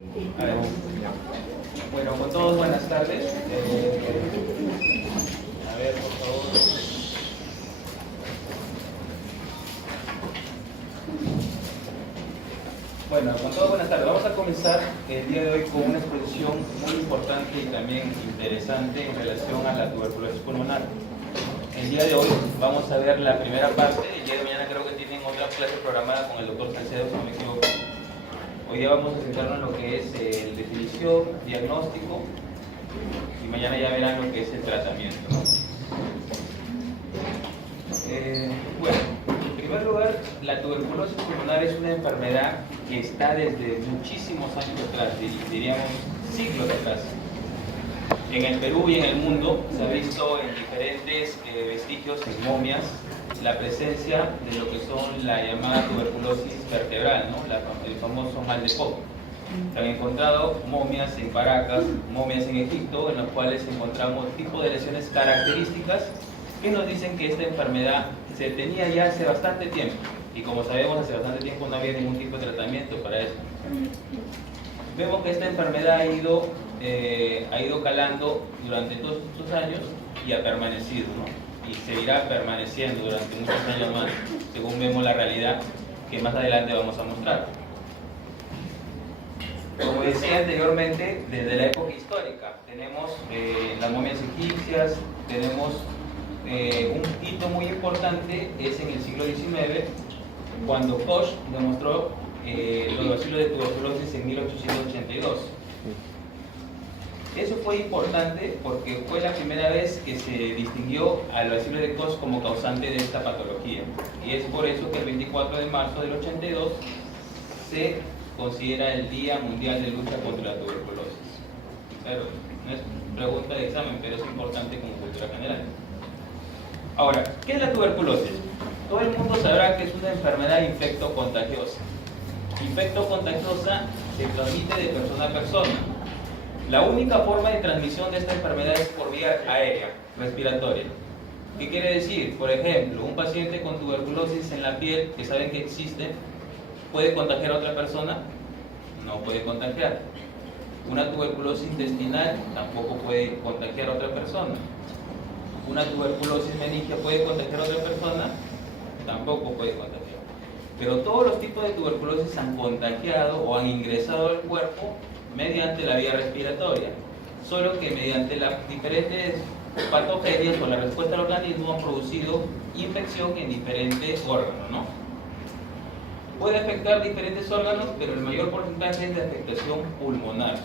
A ver. Bueno, con todos buenas tardes. A ver, por favor. Bueno, con todos buenas tardes. Vamos a comenzar el día de hoy con una exposición muy importante y también interesante en relación a la tuberculosis pulmonar. El día de hoy vamos a ver la primera parte. El día de mañana creo que tienen otra clase programada con el doctor Salcedo, si no me equivoco. Hoy día vamos a centrarnos en lo que es definición, diagnóstico, y mañana ya verán lo que es el tratamiento, ¿no? Bueno, en primer lugar, la tuberculosis pulmonar es una enfermedad que está desde muchísimos años atrás, diríamos siglos atrás. En el Perú y en el mundo se ha visto en diferentes vestigios, en momias, la presencia de lo que son la llamada tuberculosis vertebral, ¿no? El famoso mal de Koch. Se han encontrado momias en Paracas, momias en Egipto, en las cuales encontramos tipos de lesiones características que nos dicen que esta enfermedad se tenía ya hace bastante tiempo. Y como sabemos, hace bastante tiempo no había ningún tipo de tratamiento para eso. Vemos que esta enfermedad ha ido calando durante todos estos años y ha permanecido, ¿no? Y seguirá permaneciendo durante muchos años más, según vemos la realidad que más adelante vamos a mostrar. Como decía anteriormente, desde la época histórica tenemos las momias egipcias, tenemos un hito muy importante, es en el siglo XIX, cuando Koch demostró los bacilos de tuberculosis en 1882. Eso fue importante porque fue la primera vez que se distinguió al bacilo de Koch como causante de esta patología. Y es por eso que el 24 de marzo del 82 se considera el Día Mundial de Lucha contra la Tuberculosis. Claro, no es pregunta de examen, pero es importante como cultura general. Ahora, ¿qué es la tuberculosis? Todo el mundo sabrá que es una enfermedad infecto-contagiosa. Infecto-contagiosa se transmite de persona a persona. La única forma de transmisión de esta enfermedad es por vía aérea, respiratoria. ¿Qué quiere decir? Por ejemplo, un paciente con tuberculosis en la piel, que saben que existe, ¿puede contagiar a otra persona? No puede contagiar. Una tuberculosis intestinal tampoco puede contagiar a otra persona. Una tuberculosis meningia puede contagiar a otra persona, tampoco puede contagiar. Pero todos los tipos de tuberculosis han contagiado o han ingresado al cuerpo mediante la vía respiratoria, solo que mediante las diferentes patogenias o la respuesta del organismo han producido infección en diferentes órganos, ¿no? Puede afectar diferentes órganos, pero el mayor porcentaje es de afectación pulmonar.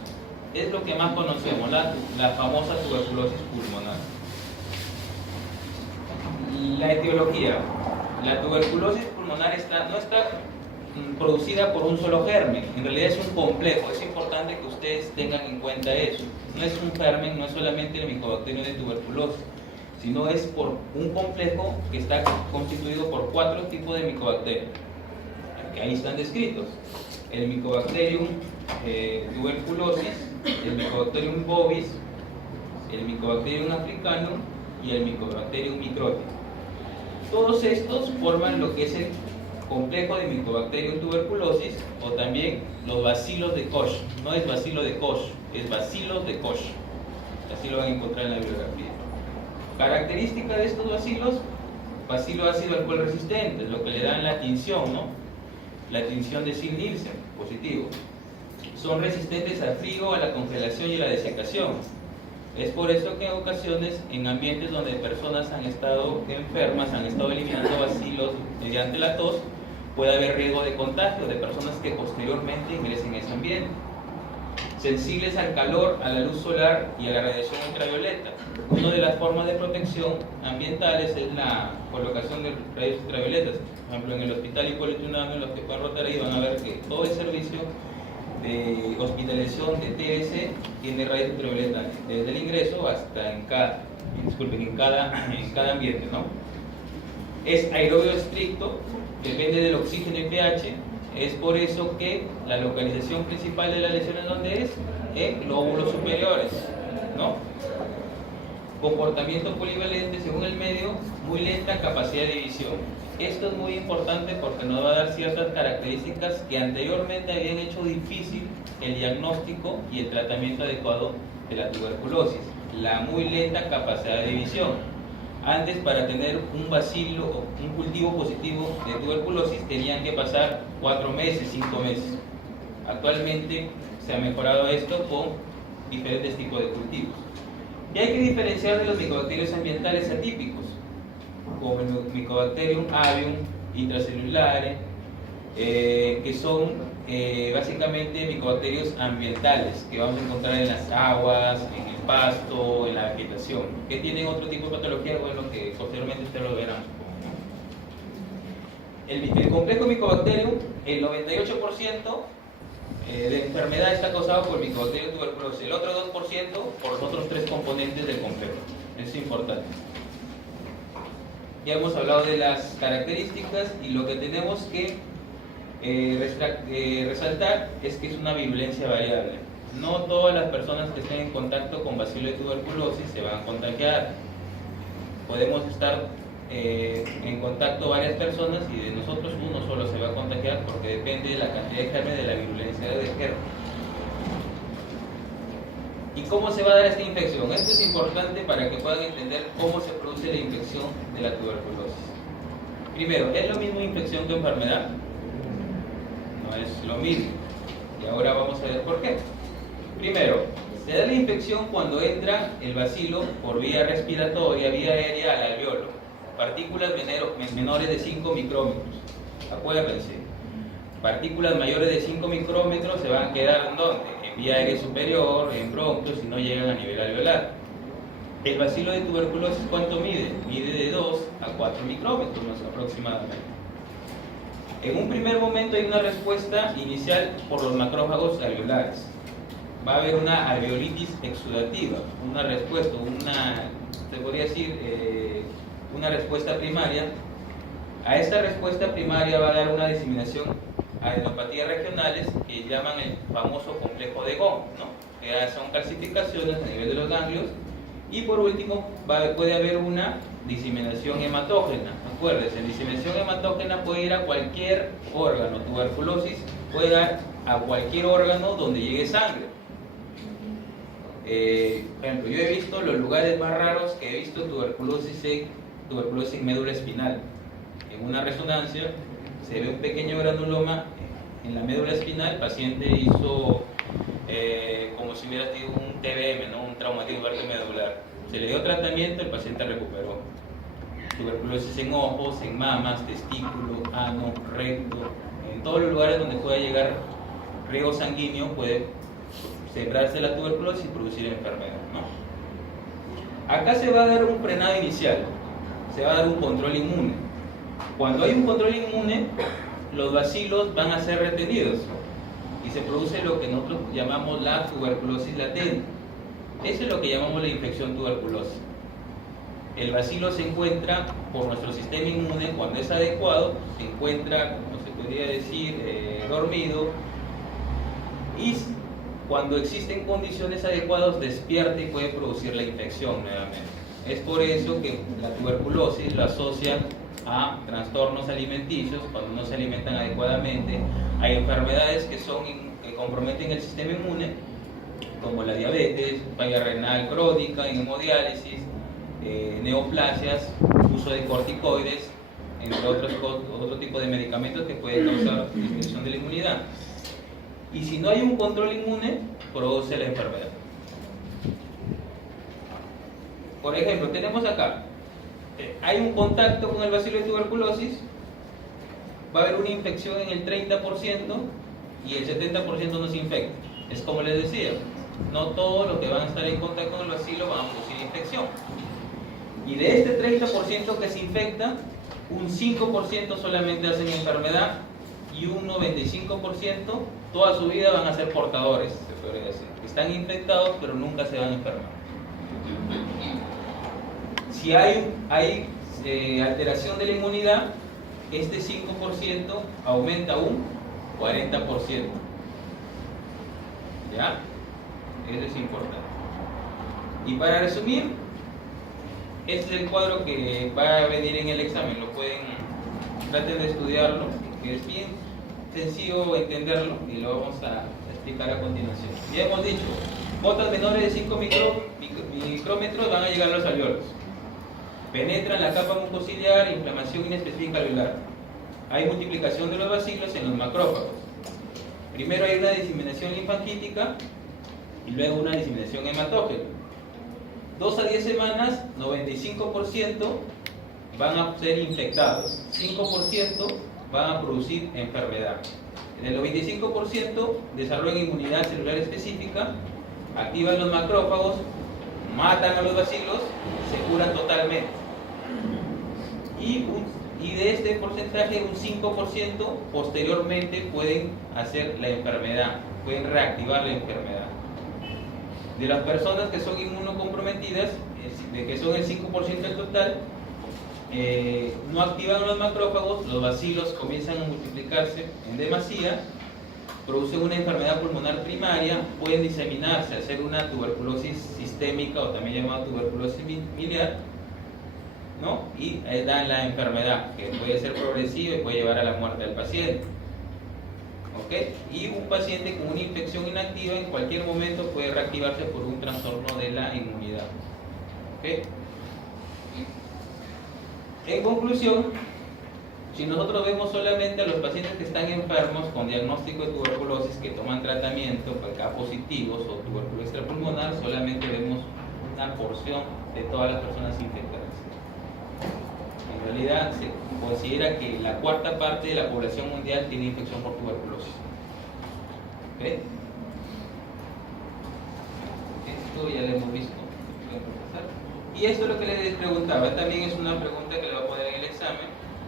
Es lo que más conocemos, la famosa tuberculosis pulmonar. La etiología. La tuberculosis pulmonar no está producida por un solo germen, en realidad es un complejo. Es importante que ustedes tengan en cuenta eso. No es un germen, no es solamente el Mycobacterium de tuberculosis, sino es por un complejo que está constituido por 4 tipos de Mycobacterium, que ahí están descritos: el Mycobacterium tuberculosis, el Mycobacterium bovis, el Mycobacterium africanum y el Mycobacterium microtis. Todos estos forman lo que es el complejo de Mycobacterium tuberculosis, o también los bacilos de Koch. No es bacilo de Koch, es bacilos de Koch. Así lo van a encontrar en la bibliografía. Característica de estos bacilos: bacilo ácido alcohol resistente, lo que le dan la tinción, ¿no? La tinción de Zinn-Nielsen, positivo. Son resistentes al frío, a la congelación y a la desecación. Es por eso que en ocasiones, en ambientes donde personas han estado enfermas, han estado eliminando bacilos mediante la tos, puede haber riesgo de contagio de personas que posteriormente ingresen en ese ambiente. Sensibles al calor, a la luz solar y a la radiación ultravioleta. Una de las formas de protección ambientales es la colocación de rayos ultravioletas. Por ejemplo, en el Hospital Hipólito Unanue, los que puedan rotar ahí van a ver que todo el servicio de hospitalización de TBC tiene rayos ultravioleta desde el ingreso hasta en cada ambiente, ¿no? Es aerobio estricto, depende del oxígeno y pH. Es por eso que la localización principal de la lesión es donde es en lóbulos superiores, ¿no? Comportamiento polivalente según el medio, muy lenta capacidad de división. Esto es muy importante porque nos va a dar ciertas características que anteriormente habían hecho difícil el diagnóstico y el tratamiento adecuado de la tuberculosis. La muy lenta capacidad de división. Antes, para tener un bacilo o un cultivo positivo de tuberculosis, tenían que pasar 4 meses, 5 meses. Actualmente se ha mejorado esto con diferentes tipos de cultivos. Y hay que diferenciar de los micobacterios ambientales atípicos, como el Mycobacterium avium intracelulare, que son básicamente micobacterios ambientales que vamos a encontrar en las aguas, en el pasto, en la vegetación, que tienen otro tipo de patología, bueno, que posteriormente ustedes lo verán. El complejo Mycobacterium, el 98% de la enfermedad está causado por el Mycobacterium tuberculosis, el otro 2% por los otros 3 componentes del complejo. Eso es importante. Ya hemos hablado de las características y lo que tenemos que resaltar es que es una virulencia variable. No todas las personas que estén en contacto con bacilo de tuberculosis se van a contagiar. Podemos estar en contacto varias personas y de nosotros uno solo se va a contagiar porque depende de la cantidad de germen, de la virulencia del germen. ¿Y cómo se va a dar esta infección? Esto es importante para que puedan entender cómo se produce la infección de la tuberculosis. Primero, ¿es lo mismo infección que enfermedad? No es lo mismo. Y ahora vamos a ver por qué. Primero, se da la infección cuando entra el bacilo por vía respiratoria, vía aérea al alveolo. Partículas menores de 5 micrómetros. Acuérdense, partículas mayores de 5 micrómetros se van a quedar ¿en dónde? En vía aérea superior, en bronquios, y no llegan a nivel alveolar. El bacilo de tuberculosis, ¿cuánto mide? Mide de 2 a 4 micrómetros más aproximadamente. En un primer momento hay una respuesta inicial por los macrófagos alveolares. Va a haber una alveolitis exudativa, una respuesta, se podría decir, una respuesta primaria. A esta respuesta primaria va a dar una diseminación a adenopatías regionales que llaman el famoso complejo de Gaunt, ¿no? Que son calcificaciones a nivel de los ganglios. Y por último, puede haber una diseminación hematógena. Acuérdense, la diseminación hematógena puede ir a cualquier órgano. Tuberculosis puede ir a cualquier órgano donde llegue sangre. Por ejemplo, yo he visto los lugares más raros que he visto tuberculosis en médula espinal. En una resonancia se ve un pequeño granuloma en la médula espinal. El paciente hizo como si hubiera tenido un TBM, ¿no? Un traumatismo medular. Se le dio tratamiento, el paciente recuperó. Tuberculosis en ojos, en mamas, testículo, ano, recto, en todos los lugares donde pueda llegar riego sanguíneo puede sembrarse la tuberculosis y producir enfermedad, ¿no? Acá se va a dar un frenado inicial, se va a dar un control inmune. Cuando hay un control inmune, los bacilos van a ser retenidos y se produce lo que nosotros llamamos la tuberculosis latente. Eso es lo que llamamos la infección tuberculosa. El bacilo se encuentra por nuestro sistema inmune, cuando es adecuado, se encuentra, como se podría decir, dormido, y cuando existen condiciones adecuadas despierta y puede producir la infección nuevamente. Es por eso que la tuberculosis la asocian a trastornos alimenticios cuando no se alimentan adecuadamente. Hay enfermedades que comprometen el sistema inmune, como la diabetes, falla renal crónica, hemodiálisis, neoplasias, uso de corticoides, entre otro tipo de medicamentos que pueden causar disminución de la inmunidad. Y si no hay un control inmune, produce la enfermedad. Por ejemplo, tenemos acá, hay un contacto con el bacilo de tuberculosis, va a haber una infección en el 30% y el 70% no se infecta. Es como les decía, no todos los que van a estar en contacto con el bacilo van a producir infección. Y de este 30% que se infecta, un 5% solamente hacen enfermedad y un 95% toda su vida van a ser portadores, se podría decir. Están infectados pero nunca se van a enfermar. Si hay alteración de la inmunidad, este 5% aumenta a un 40%. ¿Ya? Eso es importante. Y para resumir, este es el cuadro que va a venir en el examen. Traten de estudiarlo, que es bien sencillo entenderlo y lo vamos a explicar a continuación. Ya hemos dicho, gotas menores de 5 micrómetros van a llegar a los alveolos. Penetran la capa mucociliar, inflamación inespecífica alveolar. Hay multiplicación de los bacilos en los macrófagos. Primero hay una diseminación linfangítica y luego una diseminación hematógena. 2 a 10 semanas, 95% van a ser infectados, 5% van a producir enfermedad. En el 95% desarrollan inmunidad celular específica, activan los macrófagos, matan a los bacilos, se curan totalmente. Y de este porcentaje, un 5% posteriormente pueden hacer la enfermedad, pueden reactivar la enfermedad. De las personas que son inmunocomprometidas, de que son el 5% del total, no activan los macrófagos, los bacilos comienzan a multiplicarse en demasía, producen una enfermedad pulmonar primaria, pueden diseminarse, hacer una tuberculosis sistémica o también llamada tuberculosis miliar, ¿no? Y dan la enfermedad, que puede ser progresiva y puede llevar a la muerte del paciente. ¿Okay? Y un paciente con una infección inactiva en cualquier momento puede reactivarse por un trastorno de la inmunidad. ¿Okay? En conclusión, si nosotros vemos solamente a los pacientes que están enfermos con diagnóstico de tuberculosis que toman tratamiento, pues K positivos o tuberculosis extrapulmonar, solamente vemos una porción de todas las personas infectadas. En realidad se considera que la cuarta parte de la población mundial tiene infección por tuberculosis. ¿Okay? Esto ya lo hemos visto. Y esto es lo que les preguntaba, también es una pregunta que le va a poner en el examen,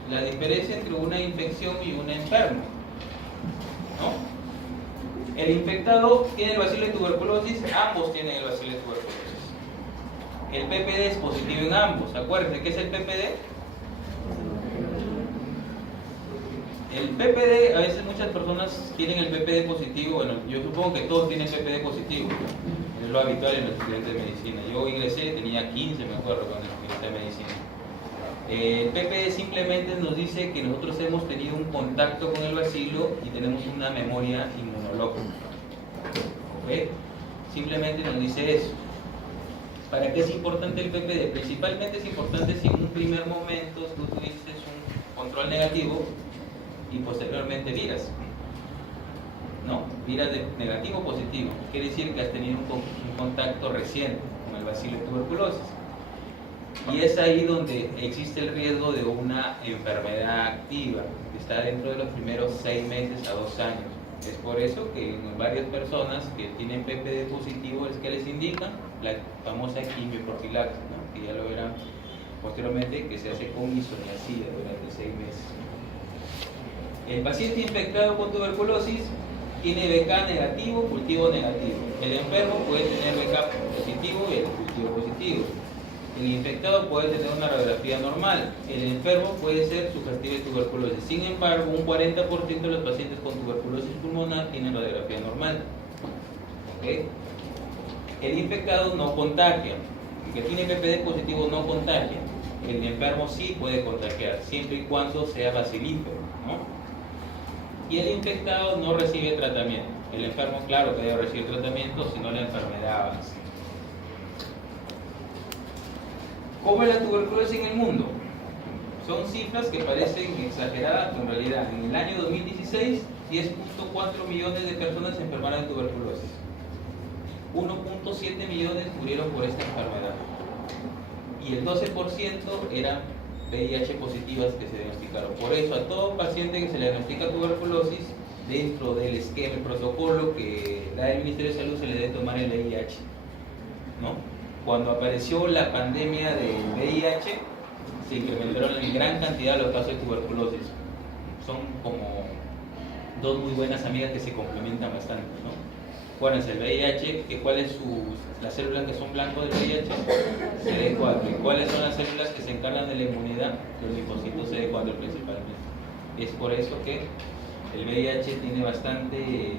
la diferencia entre una infección y un enfermo, ¿no? El infectado tiene el bacilo de tuberculosis, ambos tienen el bacilo de tuberculosis. El PPD es positivo en ambos. Acuérdense, ¿qué es el PPD? El PPD, a veces muchas personas quieren el PPD positivo. Bueno, yo supongo que todos tienen PPD positivo. Es lo habitual en los estudiantes de medicina. Yo ingresé, tenía 15, me acuerdo, cuando ingresé a medicina. El PPD simplemente nos dice que nosotros hemos tenido un contacto con el bacilo y tenemos una memoria inmunológica. ¿Okay? Simplemente nos dice eso. ¿Para qué es importante el PPD? Principalmente es importante si en un primer momento tú tuviste un control negativo y posteriormente viras. ¿No? Viras de negativo o positivo. Quiere decir que has tenido un contacto reciente con el bacilo de tuberculosis. Y es ahí donde existe el riesgo de una enfermedad activa, que está dentro de los primeros 6 meses a 2 años. Es por eso que en varias personas que tienen PPD positivo es que les indican la famosa quimioprofilaxis, ¿no? Que ya lo verán posteriormente, que se hace con isoniazida durante 6 meses. El paciente infectado con tuberculosis tiene BK negativo, cultivo negativo. El enfermo puede tener BK positivo y el cultivo positivo. El infectado puede tener una radiografía normal. El enfermo puede ser sugestivo de tuberculosis. Sin embargo, un 40% de los pacientes con tuberculosis pulmonar tienen radiografía normal. ¿Okay? El infectado no contagia. El que tiene PPD positivo no contagia. El enfermo sí puede contagiar, siempre y cuando sea bacilífero, ¿no? Y el infectado no recibe tratamiento. El enfermo, claro que debe recibir tratamiento, si no la enfermedad avanza. ¿Cómo es la tuberculosis en el mundo? Son cifras que parecen exageradas, pero en realidad en el año 2016 10.4 millones de personas se enfermaron de tuberculosis. 1.7 millones murieron por esta enfermedad. Y el 12% eran VIH positivas que se diagnosticaron. Por eso a todo paciente que se le diagnostica tuberculosis, dentro del esquema, el protocolo que da el Ministerio de Salud, se le debe tomar el VIH, ¿no? Cuando apareció la pandemia del VIH, se incrementaron en gran cantidad los casos de tuberculosis. Son como dos muy buenas amigas que se complementan bastante, ¿no? ¿Cuál es el VIH? ¿Cuáles son las células que son blancos del VIH? CD4. ¿Y cuáles son las células que se encargan de la inmunidad? Los linfocitos CD4 principalmente. Es por eso que el VIH tiene bastante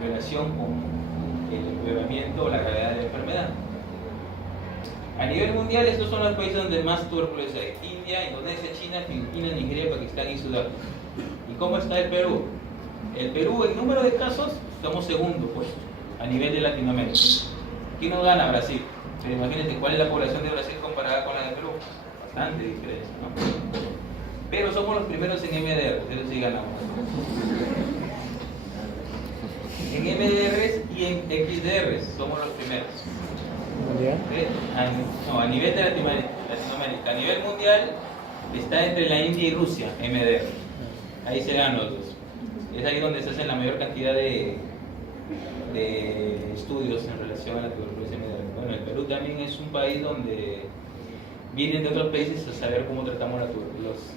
relación con el empeoramiento o la gravedad de la enfermedad. A nivel mundial, estos son los países donde más tuberculosis hay: India, Indonesia, China, Filipinas, Nigeria, Pakistán y Sudáfrica. ¿Y cómo está el Perú? El Perú, en número de casos, somos segundo puesto a nivel de Latinoamérica. ¿Quién nos gana? Brasil. Pero imagínense cuál es la población de Brasil comparada con la de Perú. Bastante diferencia, ¿no? Pero somos los primeros en MDR, eso sí ganamos. En MDRs y en XDRs somos los primeros. No, a nivel de Latinoamérica. A nivel mundial está entre la India y Rusia, MDR. Ahí se dan los dos. Es ahí donde se hacen la mayor cantidad de estudios en relación a la tuberculosis MDR. Bueno, el Perú también es un país donde vienen de otros países a saber cómo tratamos la tuberculosis.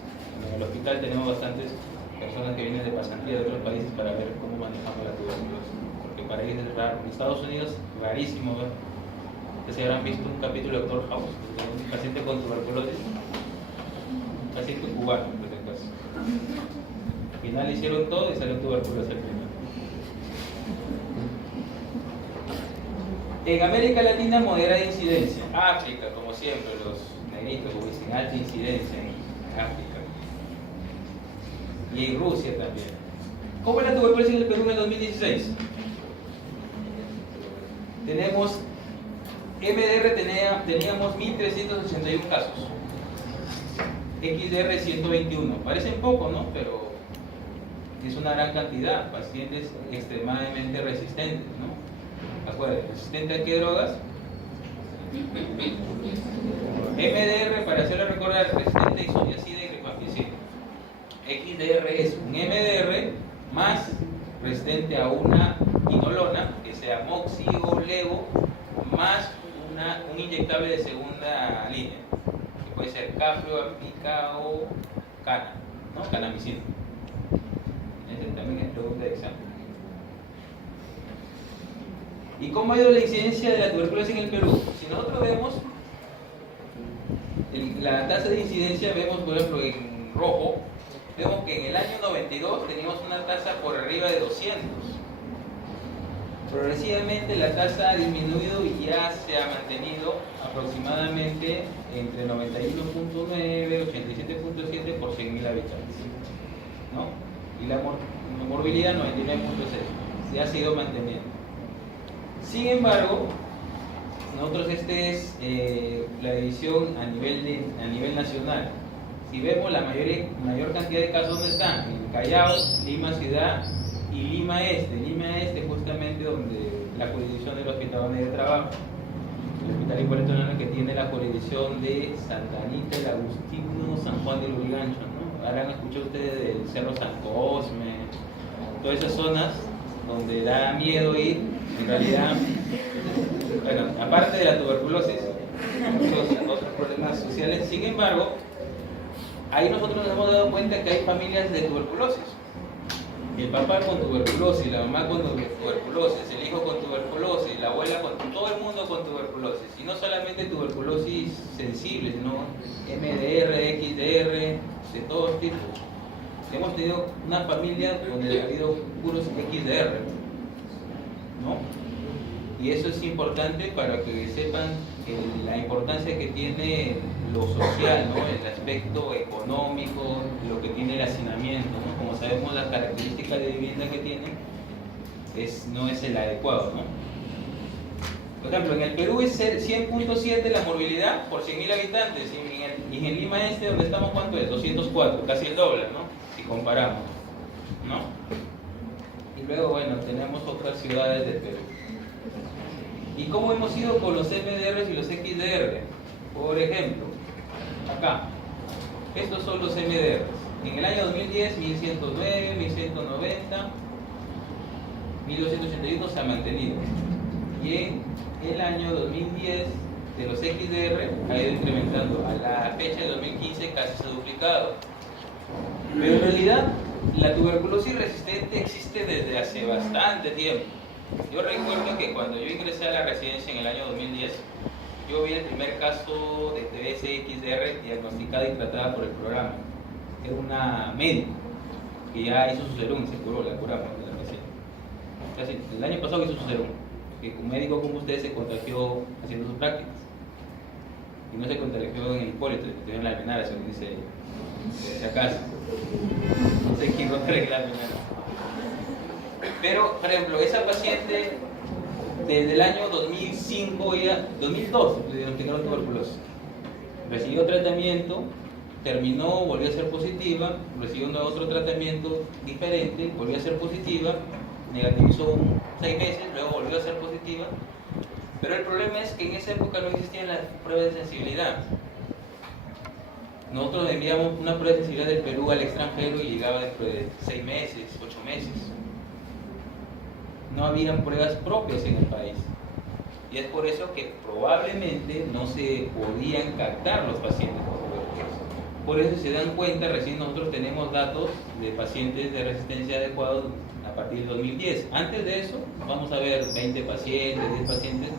En el hospital tenemos bastantes personas que vienen de pasantía de otros países para ver cómo manejamos la tuberculosis. Porque para ellos es raro. En Estados Unidos, rarísimo ver. Se habrán visto un capítulo de Dr. House, de un paciente con tuberculosis, un paciente cubano, en este caso. Al final hicieron todo y salió tuberculosis el primero. En América Latina, moderada incidencia. África, como siempre, los negritos, como dicen, alta incidencia en África. Y en Rusia también. ¿Cómo es la tuberculosis en el Perú en el 2016? Tenemos MDR teníamos 1.381 casos, XDR 121, parecen poco, ¿no? Pero es una gran cantidad, pacientes extremadamente resistentes, ¿no? Acuérdense, ¿resistente a qué drogas? MDR, para hacerlo recordar, resistente a isoniazida y rifampicina. XDR es un MDR más resistente a una inolona, que sea moxi o levo, más un inyectable de segunda línea, que puede ser cafrio, apica o cana, ¿no? Canamicina. Ese también es pregunta de examen. ¿Y cómo ha ido la incidencia de la tuberculosis en el Perú? Si nosotros vemos la tasa de incidencia, vemos por ejemplo en rojo, vemos que en el año 92 teníamos una tasa por arriba de 200. Progresivamente la tasa ha disminuido y ya se ha mantenido aproximadamente entre 91.9 y 87.7 por 100.000 habitantes, ¿no? Y la morbilidad 99.6, ya ha sido manteniendo. Sin embargo, nosotros es la división a nivel nacional. Si vemos la mayor cantidad de casos, ¿dónde están? En Callao, Lima Ciudad y Lima Este justamente donde la jurisdicción del Hospital donde yo trabajo, el Hospital Hipólito Unanue, que tiene la jurisdicción de Santa Anita, el Agustino, San Juan de Lurigancho, ¿no? Ahora han escuchado ustedes del Cerro San Cosme, todas esas zonas donde da miedo ir, en realidad, bueno, aparte de la tuberculosis, otros problemas sociales. Sin embargo, ahí nosotros nos hemos dado cuenta que hay familias de tuberculosis. El papá con tuberculosis, la mamá con tuberculosis, el hijo con tuberculosis, la abuela con todo el mundo con tuberculosis. Y no solamente tuberculosis sensible, sino MDR, XDR, de todos tipos. Hemos tenido una familia donde ha habido puros XDR, ¿no? Y eso es importante para que sepan la importancia que tiene lo social, ¿no? El aspecto económico, lo que tiene el hacinamiento, ¿no? Como sabemos, las características de vivienda que tienen no es el adecuado, ¿no? Por ejemplo, en el Perú es 100.7 la morbilidad por 100.000 habitantes, y en Lima Este, donde estamos, ¿cuánto es? 204, casi el doble, ¿no? Si comparamos, ¿no? Y luego, bueno, tenemos otras ciudades del Perú. ¿Y cómo hemos ido con los MDRs y los XDR? Por ejemplo, acá, estos son los MDRs. En el año 2010, 1109, 1190, 1281 se ha mantenido. Y en el año 2010, de los XDR ha ido incrementando. A la fecha de 2015 casi se ha duplicado. Pero en realidad, la tuberculosis resistente existe desde hace bastante tiempo. Yo recuerdo que cuando yo ingresé a la residencia en el año 2010, yo vi el primer caso de TBC-XDR diagnosticada y tratada por el programa. Era una médica que ya hizo su serum, se curó, la curamos de la recién. El año pasado hizo su serum, que un médico como usted se contagió haciendo sus prácticas. Y no se contagió en el Hipólito, se contagió en la Almenara, según dice desde acá. No sé quién va a arreglar la Almenara. Pero, por ejemplo, esa paciente desde el año 2005, 2002 le diagnosticaron tuberculosis. Recibió tratamiento, terminó, volvió a ser positiva, recibió otro tratamiento diferente, volvió a ser positiva, negativizó 6 meses, luego volvió a ser positiva. Pero el problema es que en esa época no existían las pruebas de sensibilidad. Nosotros enviamos una prueba de sensibilidad del Perú al extranjero y llegaba después de 6 meses, 8 meses. No habían pruebas propias en el país. Y es por eso que probablemente no se podían captar los pacientes con tuberculosis. Por eso, si se dan cuenta, recién nosotros tenemos datos de pacientes de resistencia adecuada a partir del 2010. Antes de eso, vamos a ver 20 pacientes, 10 pacientes,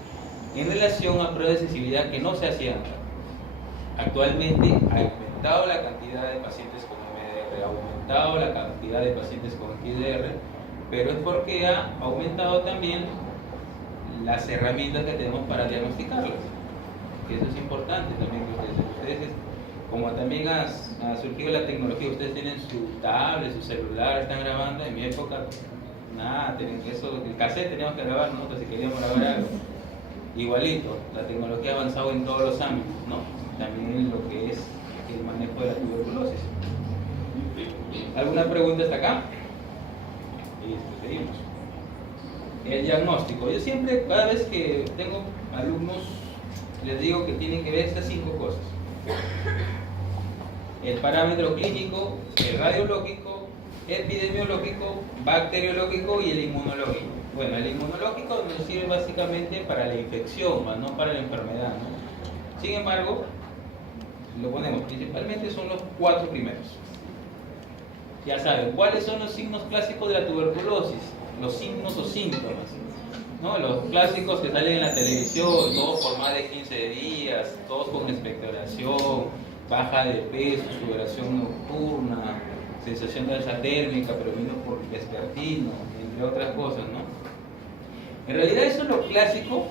en relación a pruebas de sensibilidad que no se hacían. Actualmente ha aumentado la cantidad de pacientes con MDR, ha aumentado la cantidad de pacientes con XDR, pero es porque ha aumentado también las herramientas que tenemos para diagnosticarlas. Que eso es importante también que ustedes como también ha surgido la tecnología, ustedes tienen su tablet, su celular, están grabando. En mi época, nada, eso, el cassette teníamos que grabar nosotros si queríamos grabar algo. Igualito, la tecnología ha avanzado en todos los ámbitos, ¿no? También en lo que es el manejo de la tuberculosis. ¿Alguna pregunta hasta acá? Y seguimos. El diagnóstico. Yo siempre, cada vez que tengo alumnos, les digo que tienen que ver estas 5 cosas. El parámetro clínico, el radiológico, epidemiológico, bacteriológico y el inmunológico. Bueno, el inmunológico nos sirve básicamente para la infección, más no para la enfermedad, ¿no? Sin embargo, lo ponemos principalmente son los 4 primeros. Ya saben, ¿cuáles son los signos clásicos de la tuberculosis? Los signos o síntomas, ¿no? Los clásicos que salen en la televisión, todos por más de 15 días, todos con expectoración, baja de peso, sudoración nocturna, sensación de alza térmica, pero vino por vespertino, entre otras cosas, ¿no? En realidad eso es lo clásico,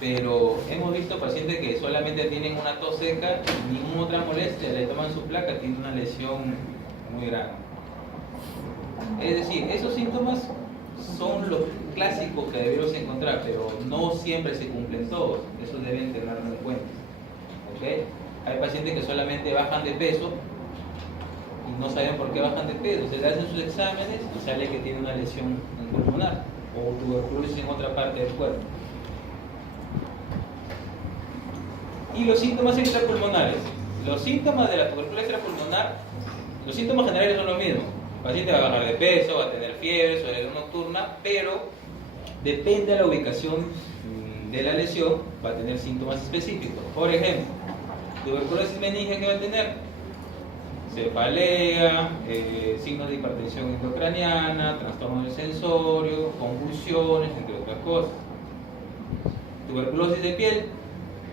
pero hemos visto pacientes que solamente tienen una tos seca, ninguna otra molestia, le toman su placa, tiene una lesión muy grave. Es decir, esos síntomas son los clásicos que debemos encontrar, pero no siempre se cumplen todos, eso deben tenerlo en cuenta. ¿Okay? Hay pacientes que solamente bajan de peso y no saben por qué bajan de peso, se le hacen sus exámenes y sale que tiene una lesión pulmonar o tuberculosis en otra parte del cuerpo. Y los síntomas extrapulmonares. Los síntomas de la tuberculosis extrapulmonar, los síntomas generales son los mismos. El paciente va a bajar de peso, va a tener fiebre, soledad nocturna, pero depende de la ubicación de la lesión, va a tener síntomas específicos. Por ejemplo, tuberculosis meningia, que va a tener cefalea, signos de hipertensión intracraniana, trastorno del sensorio, convulsiones, entre otras cosas. Tuberculosis de piel,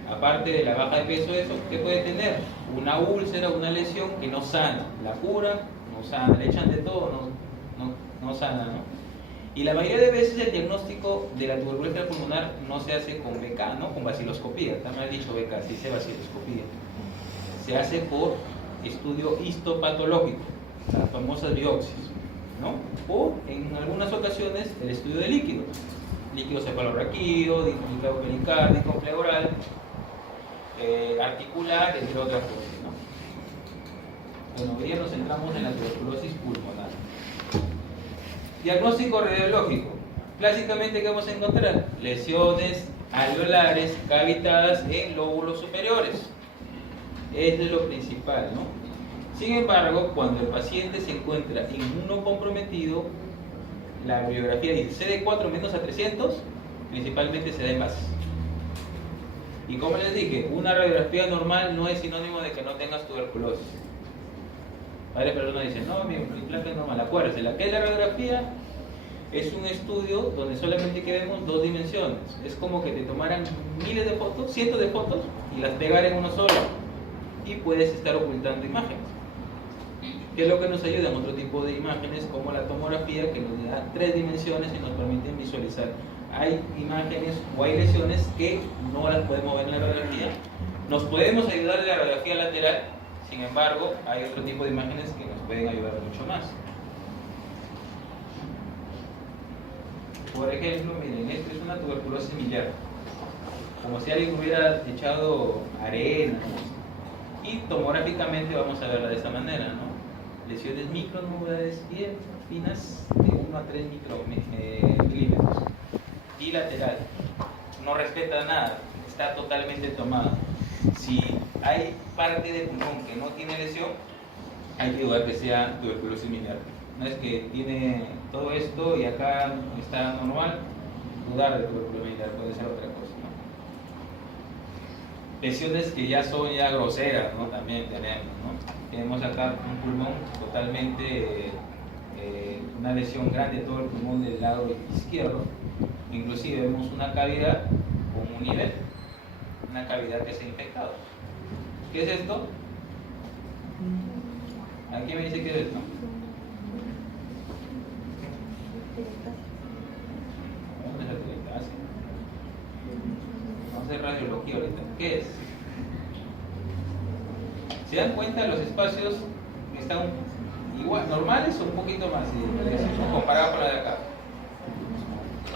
aparte de la baja de peso, eso, ¿qué puede tener? Una úlcera, una lesión que no sana. La cura, no sana, le echan de todo, no sana, ¿no? Y la mayoría de veces el diagnóstico de la tuberculosis pulmonar no se hace con BK, ¿no? Con vaciloscopía, está mal dicho BK, sí se vaciloscopía. Se hace por estudio histopatológico, las famosas biopsias, ¿no? O en algunas ocasiones el estudio de líquidos, líquido cefalorraquídeo, líquido pericárdico, pleural, articular, entre otras cosas, ¿no? Bueno, hoy día nos centramos en la tuberculosis pulmonar. Diagnóstico radiológico. Clásicamente, ¿qué vamos a encontrar? Lesiones alveolares cavitadas en lóbulos superiores. Eso es lo principal, ¿no? Sin embargo, cuando el paciente se encuentra inmunocomprometido, la radiografía dice CD4 menos a 300, principalmente se da en bases. Y como les dije, una radiografía normal no es sinónimo de que no tengas tuberculosis. Varias personas dicen, no, mi placa es normal. Acuérdense, la que es la radiografía es un estudio donde solamente que vemos 2 dimensiones. Es como que te tomaran miles de fotos, cientos de fotos y las pegaran en uno solo. Y puedes estar ocultando imágenes. ¿Qué es lo que nos ayuda en otro tipo de imágenes como la tomografía, que nos da 3 dimensiones y nos permiten visualizar? Hay imágenes o hay lesiones que no las podemos ver en la radiografía. Nos podemos ayudar en la radiografía lateral. Sin embargo, hay otro tipo de imágenes que nos pueden ayudar mucho más. Por ejemplo, miren, esto es una tuberculosis miliar, como si alguien hubiera echado arena, y tomográficamente vamos a verla de esta manera, ¿no? Lesiones micronodulares bien finas de 1 a 3 milímetros, y lateral, no respeta nada, está totalmente tomada. Si hay parte del pulmón que no tiene lesión, hay que dudar que sea tuberculosis miliar. No es que tiene todo esto y acá está normal, dudar de tuberculosis miliar, puede ser otra cosa, ¿no? Lesiones que ya son groseras, ¿no? También tenemos, ¿no? Tenemos acá un pulmón totalmente, una lesión grande de todo el pulmón del lado izquierdo. Inclusive vemos una cavidad con un nivel, una cavidad que se ha infectado. ¿Qué es esto? ¿Aquí me dice qué es esto? Vamos a hacer radiología ahorita. ¿Qué es? ¿Se dan cuenta? Los espacios están igual, normales o un poquito más, comparado con la de acá.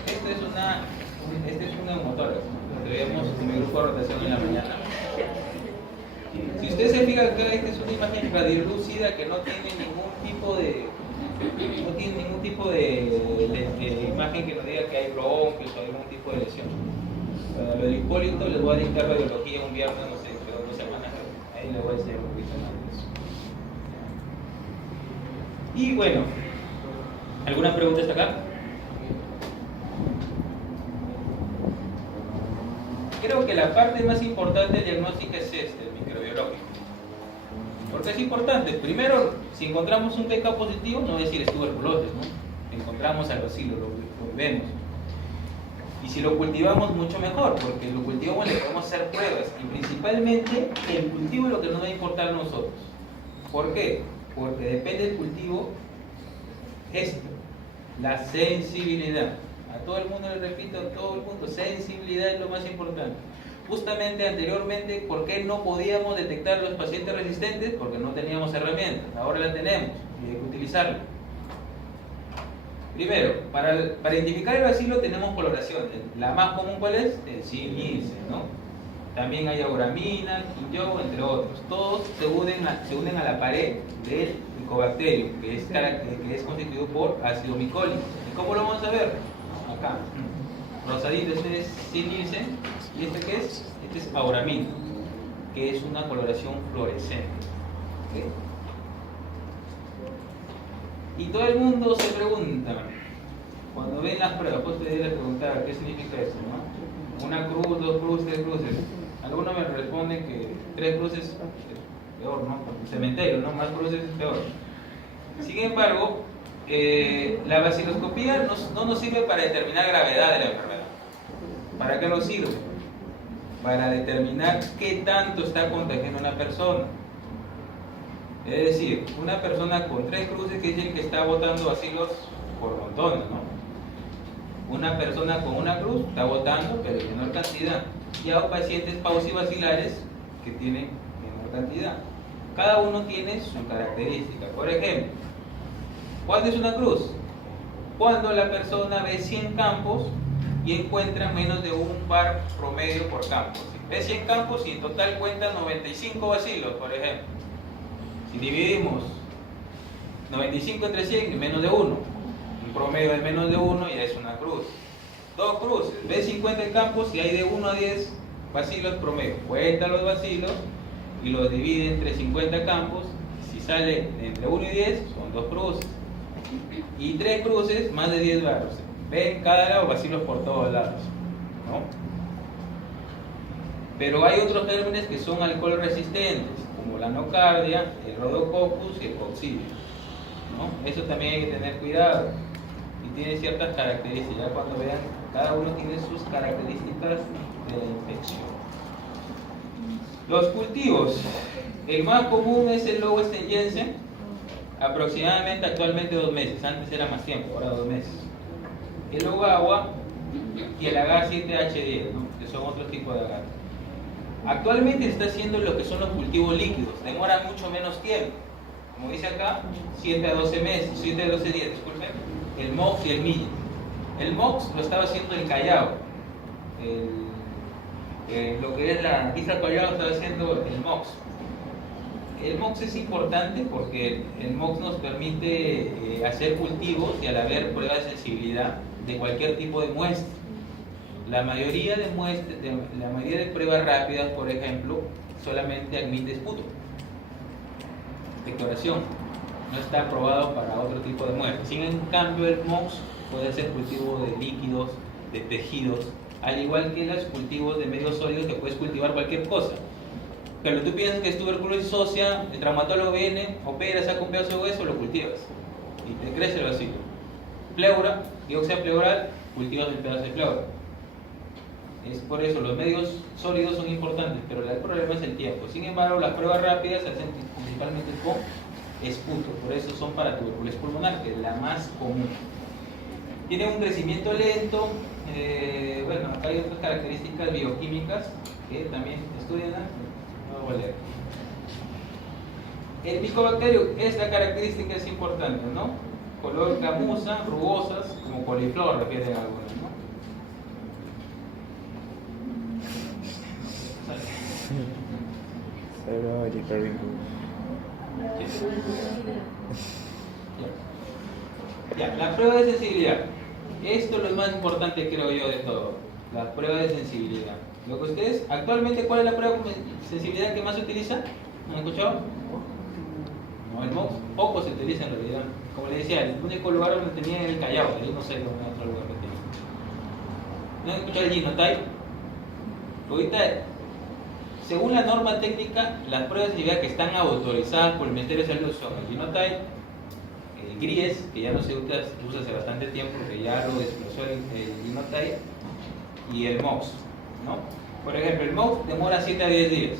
Este es un neumotórax, lo que vemos en el grupo de rotación en la mañana. Si usted se fija acá, esta es una imagen radiolúcida que no tiene ningún tipo de imagen que nos diga que hay bronquios o algún tipo de lesión. Para lo del Hipólito les voy a dictar radiología un viernes, no sé, creo 2 semanas, ahí les voy a enseñar un poquito más de eso. Y bueno, ¿alguna pregunta hasta acá? Creo que la parte más importante del diagnóstico es el microbiológico. Porque es importante. Primero, si encontramos un TK positivo, no es decir es tuberculosis, ¿no? Encontramos al bacilo, lo vemos. Y si lo cultivamos, mucho mejor, porque lo cultivamos le podemos hacer pruebas. Y principalmente, el cultivo es lo que nos va a importar a nosotros. ¿Por qué? Porque depende del cultivo esto, la sensibilidad. A todo el mundo le repito, a todo el mundo, sensibilidad es lo más importante. Justamente anteriormente, ¿por qué no podíamos detectar a los pacientes resistentes? Porque no teníamos herramientas, ahora la tenemos y hay que utilizarla. Primero, para identificar el bacilo tenemos coloraciones. La más común, ¿cuál es? El Sin-Nielsen, ¿no? También hay auramina, quinyo, entre otros. Todos se unen a la pared del Mycobacterium, que es constituido por ácido micólico. ¿Y cómo lo vamos a ver? Acá, rosadito, este es Sin-Nielsen, y este ¿qué es? Este es auramina, que es una coloración fluorescente. ¿Okay? Y todo el mundo se pregunta, cuando ven las pruebas, pues ustedes les preguntar qué significa eso, ¿no? Una cruz, 2 cruces, 3 cruces. Algunos me responden que 3 cruces es peor, ¿no? Porque el cementerio, ¿no? Más cruces es peor. Sin embargo, la vaciloscopía no nos sirve para determinar gravedad de la enfermedad. ¿Para qué nos sirve? Para determinar qué tanto está contagiando una persona. Es decir, una persona con 3 cruces que dicen que está botando bacilos por montones, ¿no? Una persona con una cruz está botando, pero en menor cantidad. Y hay pacientes paucibacilares que tienen menor cantidad. Cada uno tiene su característica. Por ejemplo, ¿cuándo es una cruz? Cuando la persona ve 100 campos y encuentra menos de un par promedio por campo. Ve 100 campos y en total cuenta 95 bacilos, por ejemplo. Si dividimos 95 entre 100, menos de 1. Un promedio de menos de 1 ya es una cruz. 2 cruces, ve 50 campos y hay de 1 a 10 bacilos promedio. Cuenta los bacilos y los divide entre 50 campos. Si sale entre 1 y 10, son 2 cruces. Y 3 cruces, más de 10 barros. Ven cada lado bacilos por todos lados, ¿no? Pero hay otros gérmenes que son alcohol resistentes, como la nocardia, el rhodococcus y el coccidio, ¿no? Eso también hay que tener cuidado y tiene ciertas características. Ya cuando vean, cada uno tiene sus características de la infección. Los cultivos, el más común es el lobo stengense, aproximadamente actualmente 2 meses, antes era más tiempo, ahora 2 meses. El Ogawa y el agar 7H10, ¿no? Que son otro tipo de agar. Actualmente se está haciendo lo que son los cultivos líquidos, demoran mucho menos tiempo. Como dice acá, 7 a 12 meses, 7 a 12 días, disculpen, el MOX y el MILlet. El MOX lo estaba haciendo el Callao. Lo que es la isla Callao estaba haciendo el MOX. El MOX es importante porque el MOX nos permite hacer cultivos y al haber pruebas de sensibilidad de cualquier tipo de muestra. La mayoría de pruebas rápidas, por ejemplo, solamente admite esputo, declaración, no está aprobado para otro tipo de muestras. Sin en cambio, el MOX puede hacer cultivo de líquidos, de tejidos, al igual que los cultivos de medios sólidos que puedes cultivar cualquier cosa. Pero tú piensas que es tuberculosis ósea, el traumatólogo viene, opera, saca un pedazo de hueso, lo cultivas y te crece el vacío. Pleura, dióxido pleural, cultivas el pedazo de pleura. Es por eso, los medios sólidos son importantes, pero el problema es el tiempo. Sin embargo, las pruebas rápidas se hacen principalmente con esputo, por eso son para tuberculosis pulmonar, que es la más común. Tiene un crecimiento lento, bueno, acá hay otras características bioquímicas que también estudian, no voy a leer. El micobacterio, esta característica es importante, ¿no? Color camusa, rugosas, como coliflor, refieren a algunas, ¿no? Ya, la prueba de sensibilidad. Esto es lo más importante, creo yo, de todo. La prueba de sensibilidad. Lo que ustedes, actualmente, ¿cuál es la prueba de sensibilidad que más se utiliza? ¿No han escuchado? No, el MOX poco se utiliza en realidad. Como les decía, el único lugar donde tenía era el Callao, ahí no sé dónde otro lugar que tenía. ¿No han escuchado el Genotype? Ahorita, según la norma técnica, las pruebas de sensibilidad que están autorizadas por el Ministerio de Salud son el Genotype, el GRIES, que ya no se usa hace bastante tiempo porque ya lo desplazó el Genotype, y el MOX, ¿no? Por ejemplo, el MOX demora 7 a 10 días,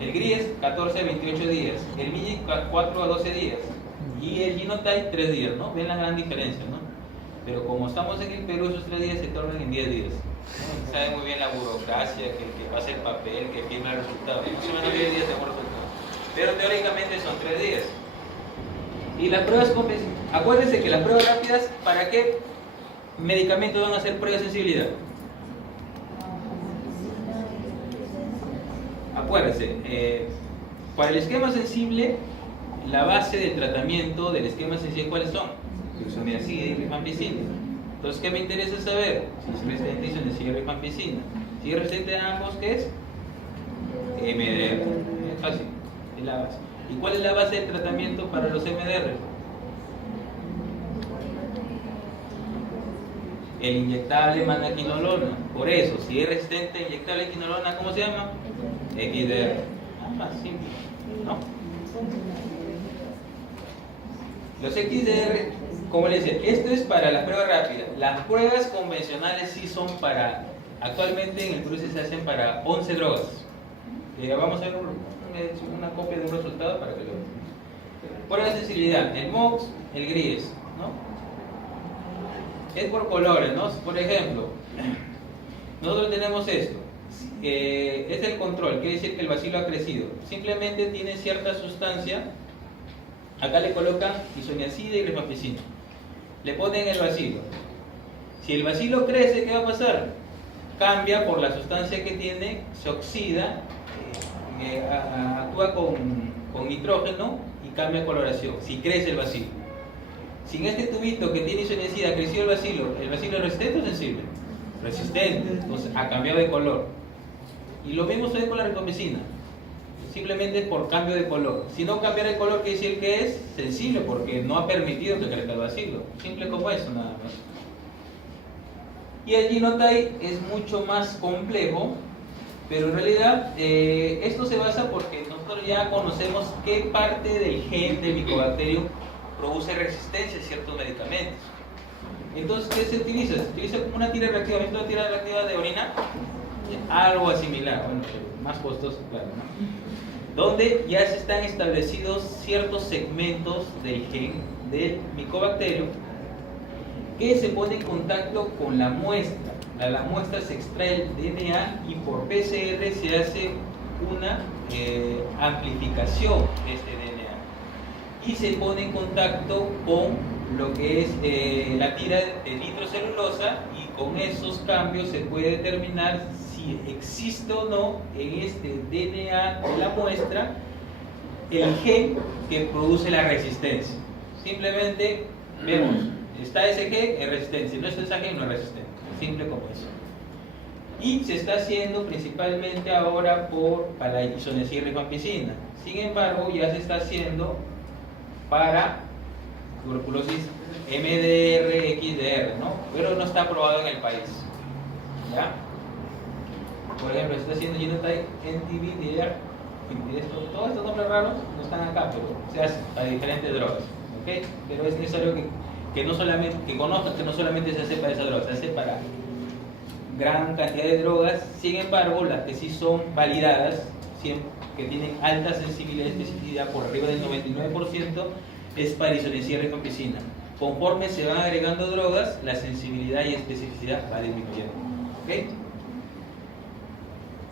el GRIES 14 a 28 días, el MIGIC 4 a 12 días y el Genotype 3 días, ¿no? Ven la gran diferencia, ¿no? Pero como estamos en el Perú, esos 3 días se tornan en 10 días. ¿No? Sabe muy bien la burocracia, que pasa el papel, que firma el resultado. Más o menos 10 días tenemos resultados. Pero teóricamente son 3 días. Y las pruebas, acuérdense que las pruebas rápidas, ¿para qué medicamentos van a hacer pruebas de sensibilidad? Acuérdense, para el esquema sensible, la base de tratamiento del esquema sensible, ¿cuáles son? Isoniazida y rifampicina. Entonces, ¿qué me interesa saber? Si es resistente a isoniazida y rifampicina. Si es resistente a ambos, ¿qué es? MDR. Es fácil, es la base. ¿Y cuál es la base de tratamiento para los MDR? El inyectable manaquinolona. Por eso, si es resistente a inyectable quinolona, ¿cómo se llama? XDR. Más simple, ¿no? Los XDR, como les decía, esto es para las pruebas rápidas. Las pruebas convencionales sí son para, actualmente en el Perú se hacen para 11 drogas. Vamos a ver una copia de un resultado para que lo vean. Prueba de sensibilidad, el MOX, el GRIES, ¿no? Es por colores, ¿no? Por ejemplo, nosotros tenemos esto. Es el control, quiere decir que el bacilo ha crecido. Simplemente tiene cierta sustancia. Acá le colocan isoniazida y rifampicina. Le ponen el bacilo. Si el bacilo crece, ¿qué va a pasar? Cambia por la sustancia que tiene, se oxida, actúa con nitrógeno y cambia coloración. Si crece el bacilo. Si en este tubito que tiene isoniazida creció el bacilo es resistente o sensible? Resistente, entonces ha cambiado de color. Y lo mismo sucede con la rifampicina. Simplemente por cambio de color. Si no cambiara el color, quiere decir que es sensible porque no ha permitido que crezca el bacilo. Simple como eso, nada más. Y el Genotype es mucho más complejo, pero en realidad esto se basa porque nosotros ya conocemos qué parte del gen del micobacterio produce resistencia a ciertos medicamentos. Entonces, ¿qué se utiliza? Se utiliza como una tira reactiva. ¿Visto la tira reactiva de orina? Algo similar, bueno, más costoso, claro, ¿no? Donde ya se están establecidos ciertos segmentos del gen del micobacterio que se pone en contacto con la muestra. A la muestra se extrae el DNA y por PCR se hace una amplificación de este DNA y se pone en contacto con lo que es la tira de nitrocelulosa, y con esos cambios se puede determinar si existe o no en este DNA de la muestra el gen que produce la resistencia. Simplemente vemos, está ese gen, es resistente; si no está ese gen, no es resistente. Simple como eso. Y se está haciendo principalmente ahora para isoniazida y rifampicina. Sin embargo, ya se está haciendo para tuberculosis MDR, XDR, ¿no? Pero no está aprobado en el país. ¿Ya? Por ejemplo, se está haciendo genotype NTB-DR. Todos estos nombres raros no están acá, pero se hacen para diferentes drogas. ¿Ok? Pero es necesario que conozcan que no solamente se hace para esa droga, se hace para gran cantidad de drogas. Sin embargo, las que sí son validadas, que tienen alta sensibilidad y especificidad por arriba del 99%, es para isoniazida y rifampicina. Conforme se van agregando drogas, la sensibilidad y especificidad va disminuyendo. ¿Ok?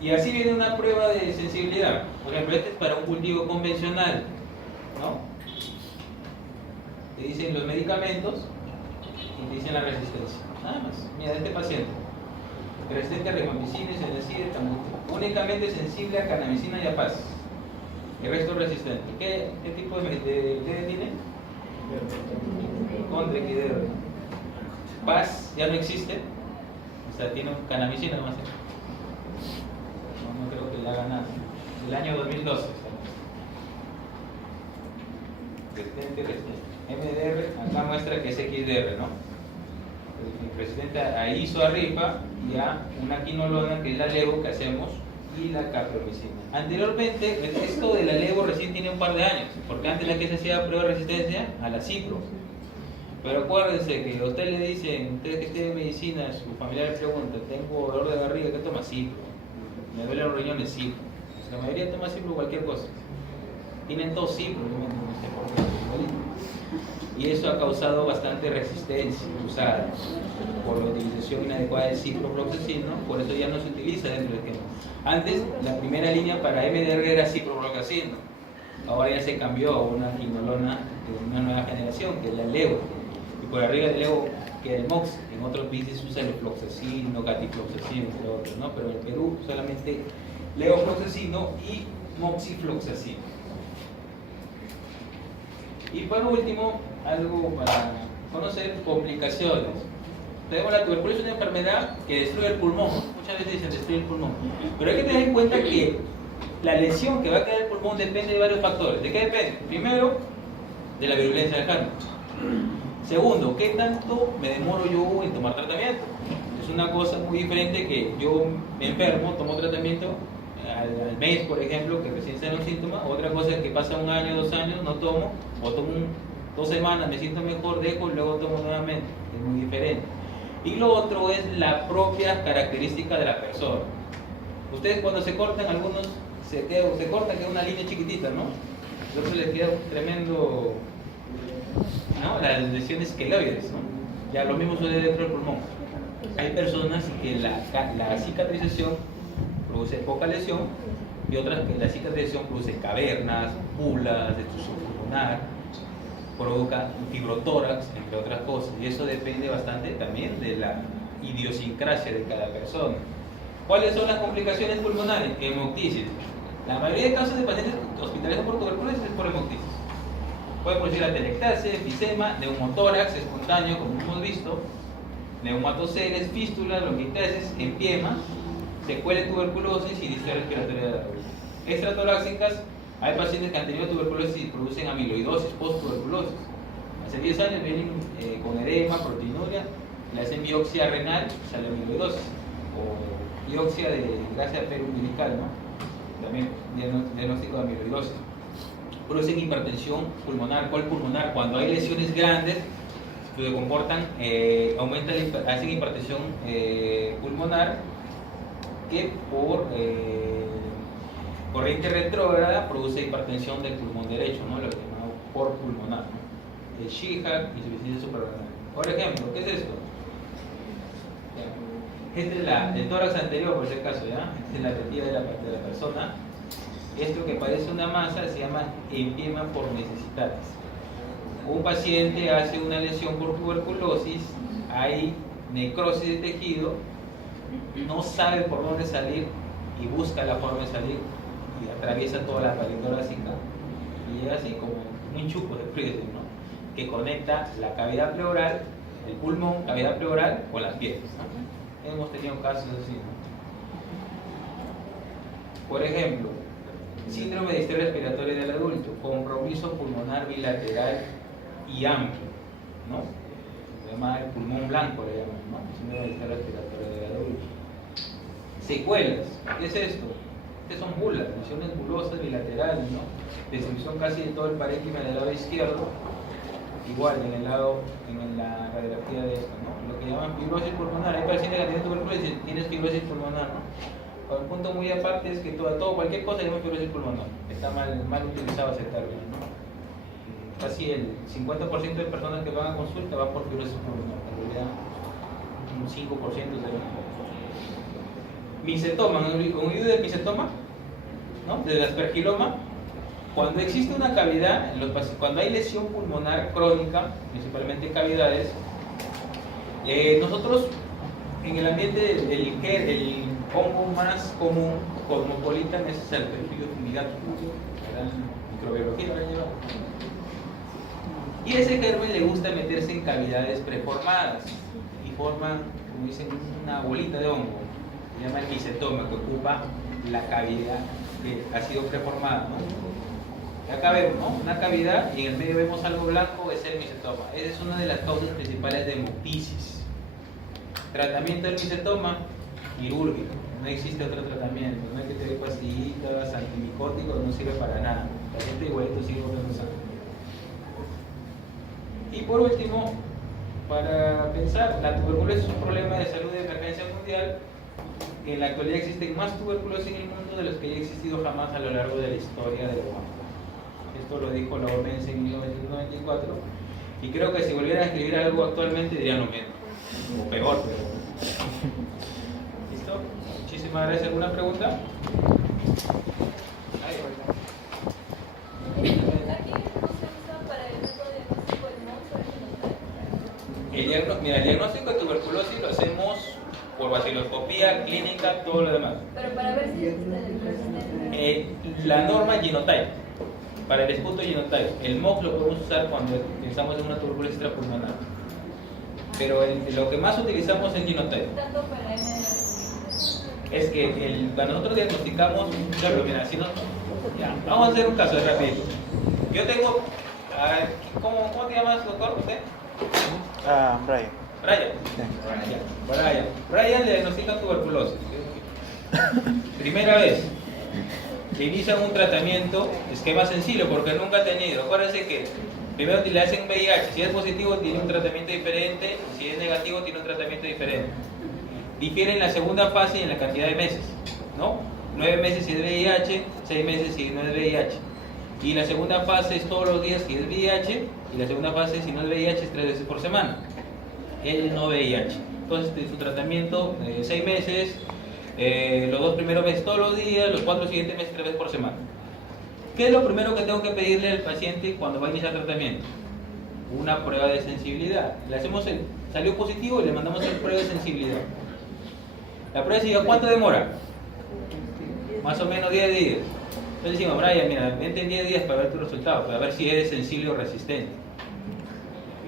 Y así viene una prueba de sensibilidad. Por ejemplo, este es para un cultivo convencional, ¿no? Te dicen los medicamentos y te dicen la resistencia. Nada más. Mira, este paciente, resistente a rifampicina, isoniazida, únicamente sensible a cannabicina y a paz. El resto resistente. ¿Qué tipo de tiene? Contra XDR. Paz ya no existe. O sea, tiene cannabicina nomás. No creo que le haga nada. El año 2012. Resistente. MDR, acá muestra que es XDR, ¿no? Resistente a ISO, a RIPA, y a una quinolona, que es la levo que hacemos, y la capromicina. Anteriormente, esto de la levo recién tiene un par de años, porque antes la que se hacía prueba de resistencia a la cipro. Pero acuérdense que a usted le dicen, usted que esté en medicina, su familiar le pregunta, tengo dolor de barriga, ¿qué toma? Cipro. Me duelen los riñones, cipro. La mayoría toma cipro cualquier cosa. Tienen todos cipro, no sé por qué. Y eso ha causado bastante resistencia usada por la utilización inadecuada del ciprofloxacino. Por eso ya no se utiliza dentro del esquema. Antes, la primera línea para MDR era ciprofloxacino. Ahora ya se cambió a una quinolona de una nueva generación, que es la levo. Y por arriba del levo queda el mox. En otros países se usa el fluoxacino, catifloxacino, entre otros, ¿no? Pero en Perú solamente levofloxacino y moxifloxacino. Y por último, algo para conocer: complicaciones. Tenemos la tuberculosis, una enfermedad que destruye el pulmón. Muchas veces dicen destruye el pulmón. Pero hay que tener en cuenta que la lesión que va a quedar el pulmón depende de varios factores. ¿De qué depende? Primero, de la virulencia del germen. Segundo, ¿qué tanto me demoro yo en tomar tratamiento? Es una cosa muy diferente que yo me enfermo, tomo tratamiento al mes, por ejemplo, que recién salen los síntomas. Otra cosa es que pasa 1 año, 2 años, no tomo, o tomo 2 semanas, me siento mejor, dejo y luego tomo nuevamente. Es muy diferente. Y lo otro es la propia característica de la persona. Ustedes cuando se cortan, algunos se cortan, que es una línea chiquitita, ¿no? Luego les queda un tremendo, ¿no? Las lesiones queloides, ¿no? Ya lo mismo sucede dentro del pulmón. Hay personas que la cicatrización produce poca lesión, y otras que la cicatrización produce cavernas, bulas, destrucción pulmonar, provoca fibrotórax, entre otras cosas. Y eso depende bastante también de la idiosincrasia de cada persona. ¿Cuáles son las complicaciones pulmonares? Hemoptisis. La mayoría de casos de pacientes hospitalizados por tuberculosis es por hemoptisis. Puede producir atelectasia, enfisema, neumotórax espontáneo, como hemos visto, neumatoceles, fístulas, bronquitesis, empiema, secuela de tuberculosis y disfunción respiratoria de la rodilla. Extratorácicas: hay pacientes que han tenido tuberculosis y producen amiloidosis post-tuberculosis. Hace 10 años vienen con edema, proteinuria, le hacen biopsia renal, sale amiloidosis, o biopsia de grasa perumbilical, ¿no? También diagnóstico de amiloidosis. Producen hipertensión pulmonar. ¿Cuál pulmonar? Cuando hay lesiones grandes, que comportan, hacen hipertensión pulmonar, que por corriente retrógrada produce hipertensión del pulmón derecho, ¿no? Lo que llamamos por pulmonar, ¿no? El Sheehan y insuficiencia suprarrenal. Por ejemplo, ¿qué es esto? Este es el tórax anterior, por ese caso, ¿ya? Esta es la tetilla de la persona. Esto que parece una masa se llama empiema por necesitatis. un paciente hace una lesión por tuberculosis, hay necrosis de tejido, no sabe por dónde salir y busca la forma de salir y atraviesa toda la pared torácica y llega así como un chupo de frío, ¿no? Que conecta la cavidad pleural, el pulmón, cavidad pleural con las piernas, ¿no? Hemos tenido casos así, ¿no? Por ejemplo, síndrome de distrés respiratorio del adulto, compromiso pulmonar bilateral y amplio, ¿no? Se llama el pulmón blanco, le llaman, ¿no? Síndrome de distrés respiratorio del adulto. Secuelas, ¿qué es esto? Estas son bulas, lesiones bulosas bilaterales, ¿no? Destrucción casi de todo el parénquima del lado izquierdo, igual en el lado, en la radiografía de esto, ¿no? Lo que llaman fibrosis pulmonar. Hay pacientes que tienen tuberculosis y tienes fibrosis pulmonar, ¿no? Un punto muy aparte es que cualquier cosa llama fibrosis pulmonar. Está mal utilizado ese término, ¿no? Casi el 50% de personas que van a consulta van por fibrosis pulmonar, en realidad un 5% sería. Micetoma, un video de micetoma, ¿no? Del aspergiloma. Cuando existe una cavidad, cuando hay lesión pulmonar crónica, principalmente cavidades, nosotros en el ambiente el hongo más común, cosmopolitan, es el Perfidium fumigatum, microbiología lo lleva. Y ese germen le gusta meterse en cavidades preformadas y forma, como dicen, una bolita de hongo. Se llama el micetoma, que ocupa la cavidad que ha sido preformada, ¿no? Acá vemos, ¿no? Una cavidad y en el medio vemos algo blanco, es el micetoma. Esa es una de las causas principales de hemoptisis. Tratamiento del micetoma, quirúrgico. No existe otro tratamiento. No hay que tener pastillitas, antimicóticos, no sirve para nada. El paciente igualito sigue botando sangre. Y por último, para pensar, la tuberculosis es un problema de salud de emergencia mundial. En la actualidad existen más tuberculosis en el mundo de los que haya existido jamás a lo largo de la historia de la humanidad. Esto lo dijo la OMS en 1994 y creo que si volviera a escribir algo actualmente dirían lo mismo, o peor, pero... ¿Listo? Muchísimas gracias. ¿Alguna pregunta? Mira, el diagnóstico de tuberculosis lo hacemos por vaciloscopía, clínica, todo lo demás. Pero para ver si es la norma genotype, para el esputo genotype, el MOX lo podemos usar cuando pensamos en una tuberculosis extrapulmonar. Pero lo que más utilizamos en genotype es que cuando nosotros diagnosticamos, claro, mira, si no, ya, vamos a hacer un caso de rapidito. Yo tengo, ¿cómo te llamas, doctor, usted? Brian. Brian le diagnostican tuberculosis. Primera vez. Le inician un tratamiento, esquema sencillo porque nunca ha tenido. Acuérdense que primero le hacen VIH. Si es positivo, tiene un tratamiento diferente. Si es negativo, tiene un tratamiento diferente. Difiere en la segunda fase y en la cantidad de meses, ¿no? 9 meses si es VIH, 6 meses si no es VIH. Y la segunda fase es todos los días si es VIH, y la segunda fase si no es VIH es 3 veces por semana. El no VIH. Entonces su tratamiento 6 meses, los 2 primeros meses todos los días, los 4 siguientes meses 3 veces por semana. ¿Qué es lo primero que tengo que pedirle al paciente cuando va a iniciar tratamiento? Una prueba de sensibilidad. Le hacemos salió positivo y le mandamos el prueba de sensibilidad. La prueba de sensibilidad, ¿cuánto demora? Más o menos 10 días. Entonces decimos, Brian, mira, vente en 10 días para ver tu resultado, para ver si eres sensible o resistente.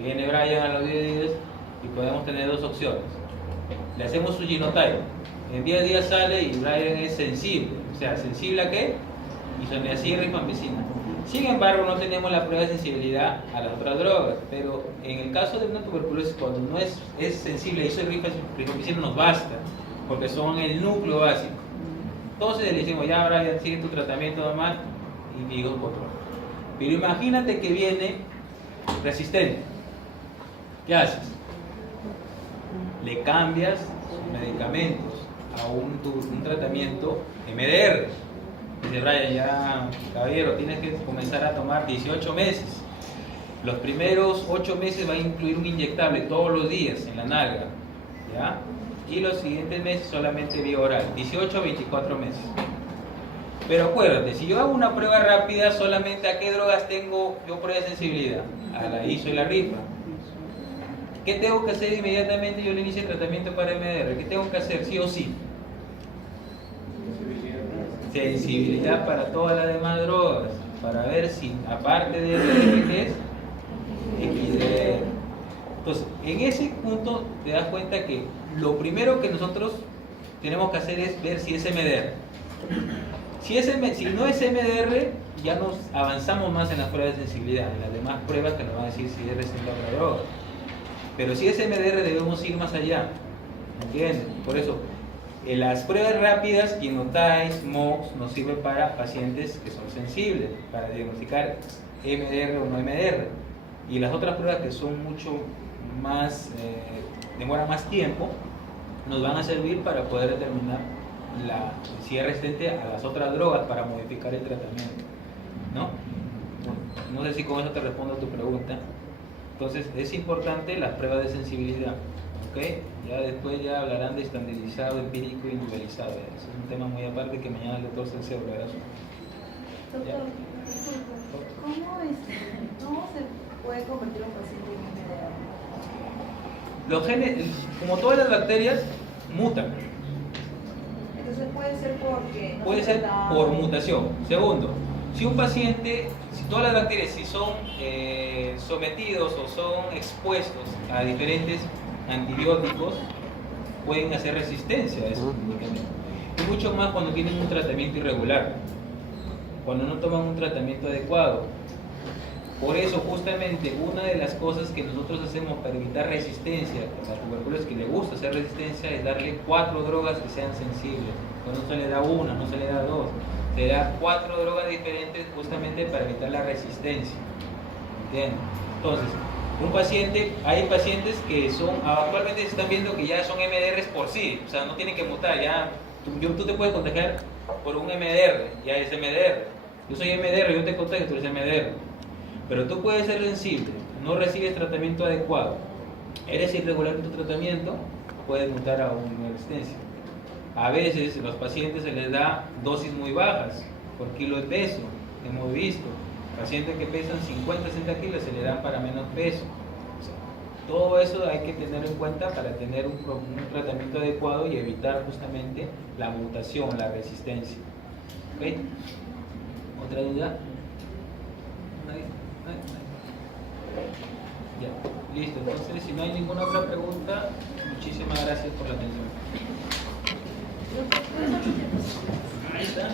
Viene Brian a los 10 días y podemos tener 2 opciones. Le hacemos su genotype. En 10 días sale y Brian es sensible. O sea, ¿sensible a qué? Isoniazid, rifampicina. Sin embargo, no tenemos la prueba de sensibilidad a las otras drogas. Pero en el caso de una tuberculosis, cuando no es sensible a isoniazid, rifampicina nos basta, porque son el núcleo básico. Entonces le decimos, ya Brian, sigue tu tratamiento normal y digo control. Pero imagínate que viene resistente. ¿Qué haces? Le cambias sus medicamentos a un tratamiento MDR. Dice Brian, ya caballero, tienes que comenzar a tomar 18 meses. Los primeros 8 meses va a incluir un inyectable todos los días en la nalga, ¿ya? Y los siguientes meses solamente vía oral, 18 a 24 meses. Pero acuérdate, si yo hago una prueba rápida, solamente a qué drogas tengo yo prueba de sensibilidad, a la ISO y la RIFA. ¿Qué tengo que hacer inmediatamente? Yo le inicio el tratamiento para MDR. ¿Qué tengo que hacer? Sí o sí. Sensibilidad para todas las demás drogas, para ver si, aparte de DMT, XDR. Entonces, en ese punto te das cuenta que lo primero que nosotros tenemos que hacer es ver si es MDR. Si no es MDR, ya nos avanzamos más en las pruebas de sensibilidad, en las demás pruebas que nos van a decir si es resistente a otra droga. Pero si es MDR debemos ir más allá, ¿entienden? Por eso, las pruebas rápidas, Genotype, MOX, nos sirve para pacientes que son sensibles, para diagnosticar MDR o no MDR. Y las otras pruebas que son mucho más, demoran más tiempo, nos van a servir para poder determinar si es resistente a las otras drogas para modificar el tratamiento, ¿no? No sé si con eso te respondo a tu pregunta. Entonces es importante las pruebas de sensibilidad, ¿ok? Ya después ya hablarán de estandarizado, empírico y individualizado. Eso es un tema muy aparte que mañana el doctor Celso hablará. Doctor, disculpe, ¿cómo se puede convertir un paciente en MDR? Los genes, como todas las bacterias, mutan. Entonces puede ser porque... Puede ser por mutación. Segundo, si un paciente, si todas las bacterias si son sometidos o son expuestos a diferentes antibióticos, pueden hacer resistencia a esos medicamentos. Y mucho más cuando tienen un tratamiento irregular, cuando no toman un tratamiento adecuado. Por eso, justamente, una de las cosas que nosotros hacemos para evitar resistencia a la tuberculosis, que le gusta hacer resistencia, es darle 4 drogas que sean sensibles. No se le da una, no se le da 2, se le da 4 drogas diferentes justamente para evitar la resistencia. ¿Entienden? Entonces, hay pacientes que actualmente se están viendo que ya son MDRs por sí, o sea, no tienen que mutar, ya tú te puedes contagiar por un MDR, ya es MDR. Yo soy MDR, yo te contagio, tú eres MDR. Pero tú puedes ser sensible, no recibes tratamiento adecuado, eres irregular en tu tratamiento, puedes mutar a una resistencia. A veces los pacientes se les da dosis muy bajas por kilo de peso, hemos visto. Pacientes que pesan 50, 60 kilos se le dan para menos peso. O sea, todo eso hay que tener en cuenta para tener un tratamiento adecuado y evitar justamente la mutación, la resistencia. ¿Ok? ¿Otra duda? ¿Nadie? Ya, listo. Entonces, si no hay ninguna otra pregunta, muchísimas gracias por la atención. Ahí está.